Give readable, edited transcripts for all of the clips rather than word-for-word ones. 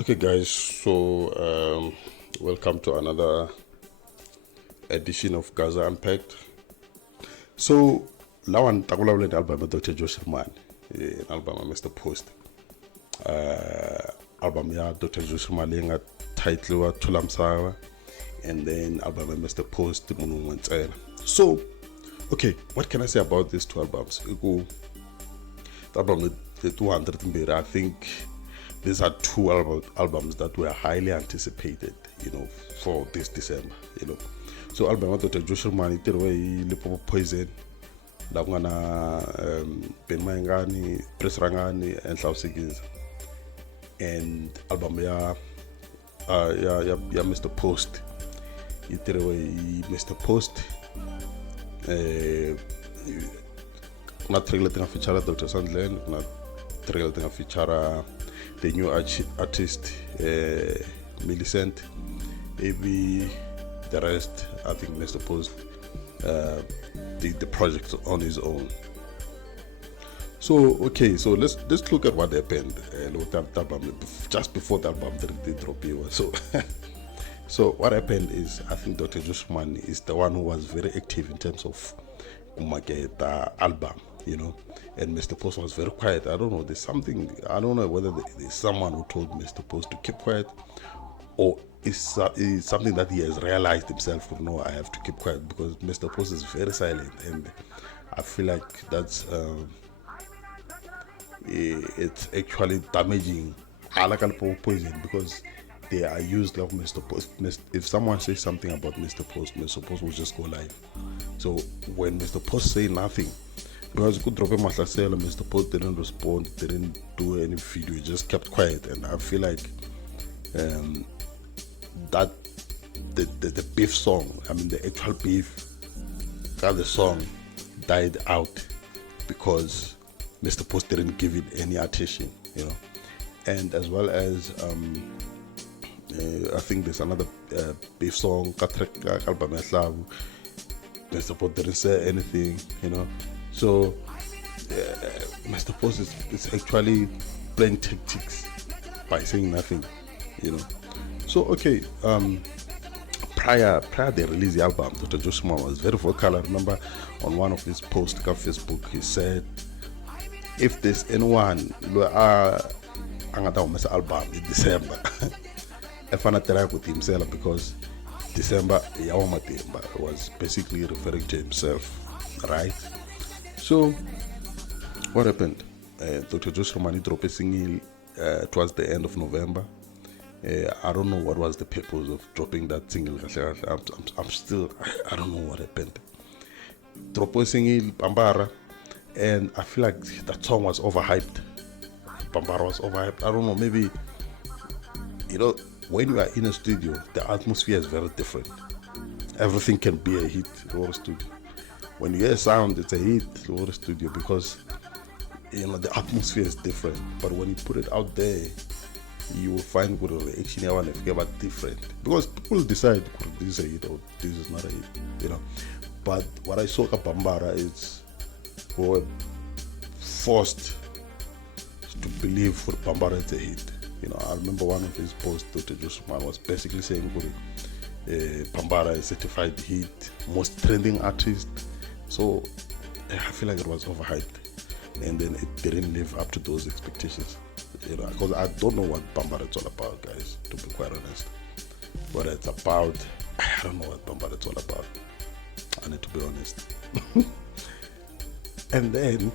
Okay, guys, so welcome to another edition of Gaza Unpacked. So, now I'm talking about the album of Dr. Shirimani, an album of Mr. Post. Album ya Dr. Shirimani nga title wa Tulamsawa, and then album of Mr. Post Wun'we. So, okay, what can I say about these two albums? The album the 200, I think these are two albums that were highly anticipated, for this December, So album of Dr. Shirimani tirwe Lipopo Poison, la ku nga na Ben Mayengani, Prince Rangani and Hlausikiza. And album ya Mr. Post, tirwe Mr. Post, not trailer thing feature Dr. Sandland, not trailer thing feature the new artist Millicent, maybe the rest I think Mr. Post did the project on his own. So okay, so let's look at what happened just before the album they dropped. So what happened is, I think Dr. Shirimani is the one who was very active in terms of the album, and Mr. Post was very quiet. I don't know, there's something, I don't know whether there's someone who told Mr. Post to keep quiet, or it's something that he has realized himself. No, I have to keep quiet because Mr. Post is very silent, and I feel like that's it's actually damaging Poison, because they are used like Mr. Post. If someone says something about Mr. Post will just go live. So when Mr. Post say nothing, because could drop him Mr. Post didn't respond, didn't do any video, he just kept quiet. And I feel like that the beef song, the actual beef, that the song died out because Mr. Post didn't give it any attention, and as well as I think there's another beef song, Mr. Post didn't say anything, So Mr. Post is actually playing tactics by saying nothing, So okay, prior they released the album, Dr. Shirimani was very vocal. I remember on one of his posts on Facebook, he said, if there's anyone angata umesa album in December, efana try with himself, because December Yawamatemba was basically referring to himself, right? So what happened? Dr. Shirimani dropped a single towards the end of November. I don't know what was the purpose of dropping that single. I'm still, I don't know what happened. Drop a single, Bambara, and I feel like that song was overhyped. Bambara was overhyped. I don't know, maybe, when you are in a studio, the atmosphere is very different. Everything can be a hit in a studio. When you hear sound, it's a hit in a studio, because the atmosphere is different. But when you put it out there, you will find good reaction about different, because people decide this is a hit or this is not a hit, But what I saw at Bambara is we were forced to believe for Bambara is a hit. I remember one of his posts, Dr. Shirimani was basically saying Bambara is certified hit, most trending artist. So I feel like it was overhyped, and then it didn't live up to those expectations. Because I don't know what Bambara is all about, guys, to be quite honest. What it's about, I don't know what Bambara is all about. I need to be honest. And then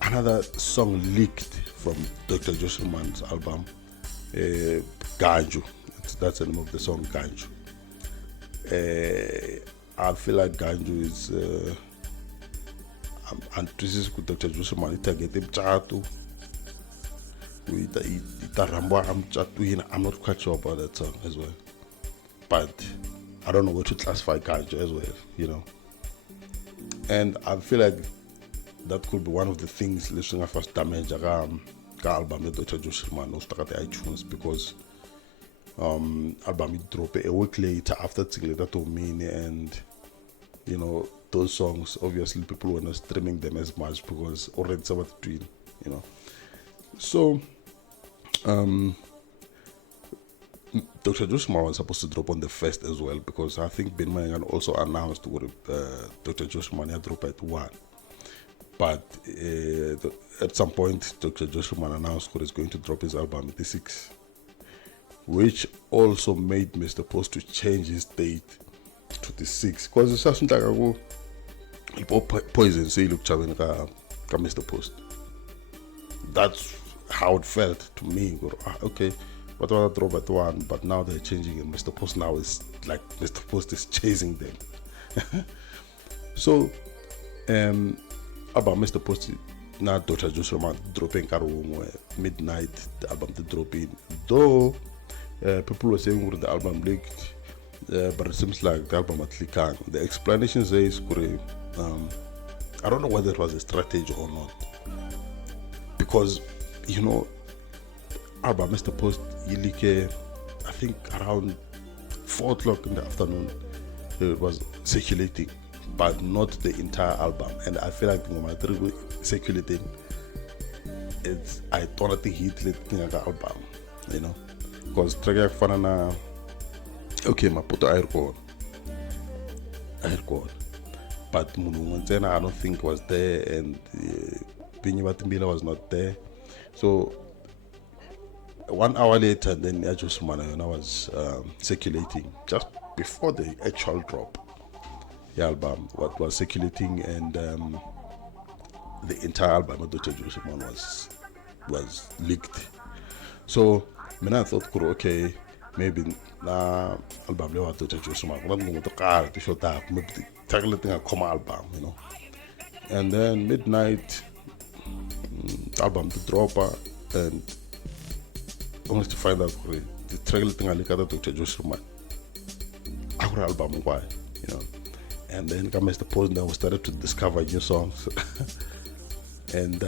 another song leaked from Dr. Shirimani's album, Ganju. That's the name of the song, Ganju. I feel like Ganju is and this is good. Dr. Shirimani target mchatu I'm not quite sure about that song as well, but I don't know what to classify Ganju as well, and I feel like that could be one of the things listening first damage album Dr. Shirimani stuck at the iTunes, because album dropped a week later after Tsingleta to me, and those songs, obviously people were not streaming them as much because already someone doing, So Dr. Joshua was supposed to drop on the first as well, because I think Ben Mayan also announced what Dr. Joshua had drop at 1. But at some point, Dr. Joshua announced what is going to drop his album at the 6, which also made Mr. Post to change his date to the 6. Because it's just like Poison say look chaving ka Mr. Post. That's how it felt to me. Okay, what was I drop at 1, but now they're changing it. Mr. Post now is like Mr. Post is chasing them. So about Mr. Post now Dr. Joshua dropping Wun'we midnight, the album to drop in. Though people were saying the album leaked, but it seems like the album at Likang. The explanation says I don't know whether it was a strategy or not, because album Mr. Post I think around 4 o'clock in the afternoon it was circulating, but not the entire album. And I feel like when I circulating, I don't think hit the album, because track fanana okay maputo aircon, but Mununzena I don't think was there, and Pinyi Batimbila was not there. So 1 hour later, then Shirimani was circulating just before the actual drop. The album, what was circulating, and the entire album of Dr. Shirimani was leaked. So I thought, okay, maybe na album lewa Dr. Shirimani, I'm going to car to show that maybe targeting a common album, And then midnight, the album to drop, and only to find out the targeting a Dr. Shirimani. Our album, why, And then Mr. Post now started to discover new songs. And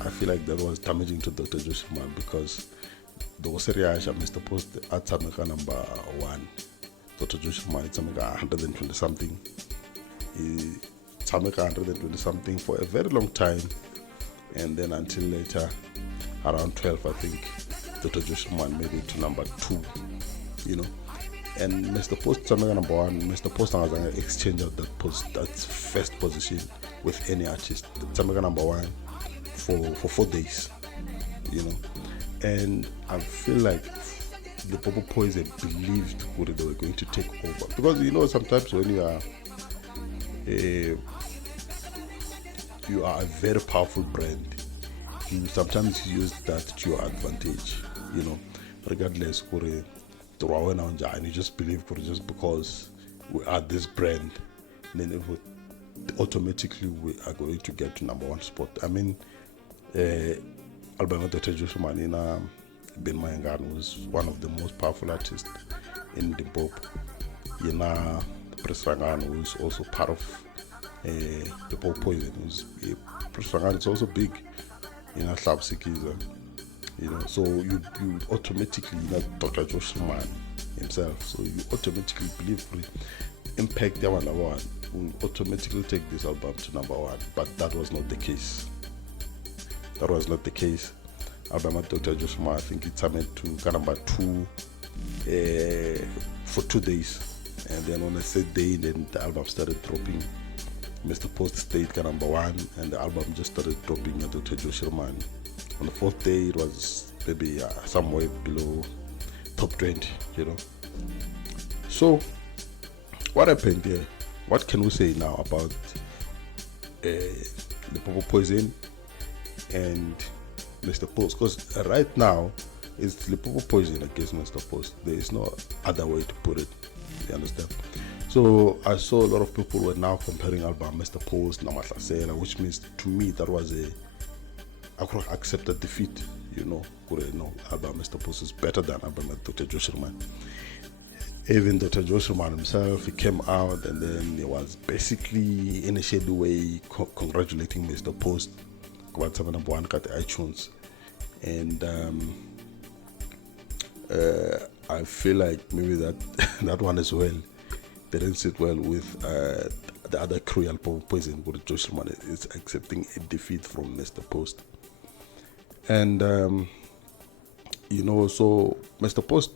I feel like that was damaging to Dr. Joshua, because the Osiriasha Mr. Post at Sameka number 1. Dr. Joshua it's Sameka 120 something. Sameka 120 something for a very long time. And then until later, around 12, I think, Dr. Joshua made it to number 2, And Mr. Post Sameka number 1, Mr. Post has an exchange of that's first position with any artist. Sameka number 1 for 4 days, And I feel like the Popo Poison believed what they were going to take over, because sometimes when you are a very powerful brand, you sometimes use that to your advantage, regardless and you just believe just because we are this brand, then it would automatically we are going to get to number 1 spot. I mean, Alabama Dr. Shirimani Ben Mayangan was one of the most powerful artists in the pop. Prince Rangan was also part of the Pop Poison. Prince Rangan is also big in Slab Sikiza. So you automatically, Dr. Shirimani himself, so you automatically believe impact the number 1 will automatically take this album to number 1, but that was not the case. That was not the case. Album of Dr. Joshua, I think it's meant to go number 2 for 2 days, and then on the 3rd day, then the album started dropping. Mr. Post stayed number 1, and the album just started dropping at Dr. Joshua. On the 4th day, it was maybe somewhere below top 20, So, what happened here? What can we say now about the Popo Poison and Mr. Post? Because right now, it's the Popo Poison against Mr. Post. There is no other way to put it. You understand? So I saw a lot of people were now comparing album Mr. Post, Namatlasela, which means to me that was I could accept a defeat. Album Mr. Post is better than album Dr. Joshua. Even Dr. Joshua himself, he came out and then he was basically in a shady way congratulating Mr. Post about number 1 at iTunes, and I feel like maybe that one as well didn't sit well with the other cruel Poison, where Joshua is accepting a defeat from Mr. Post. And So Mr. Post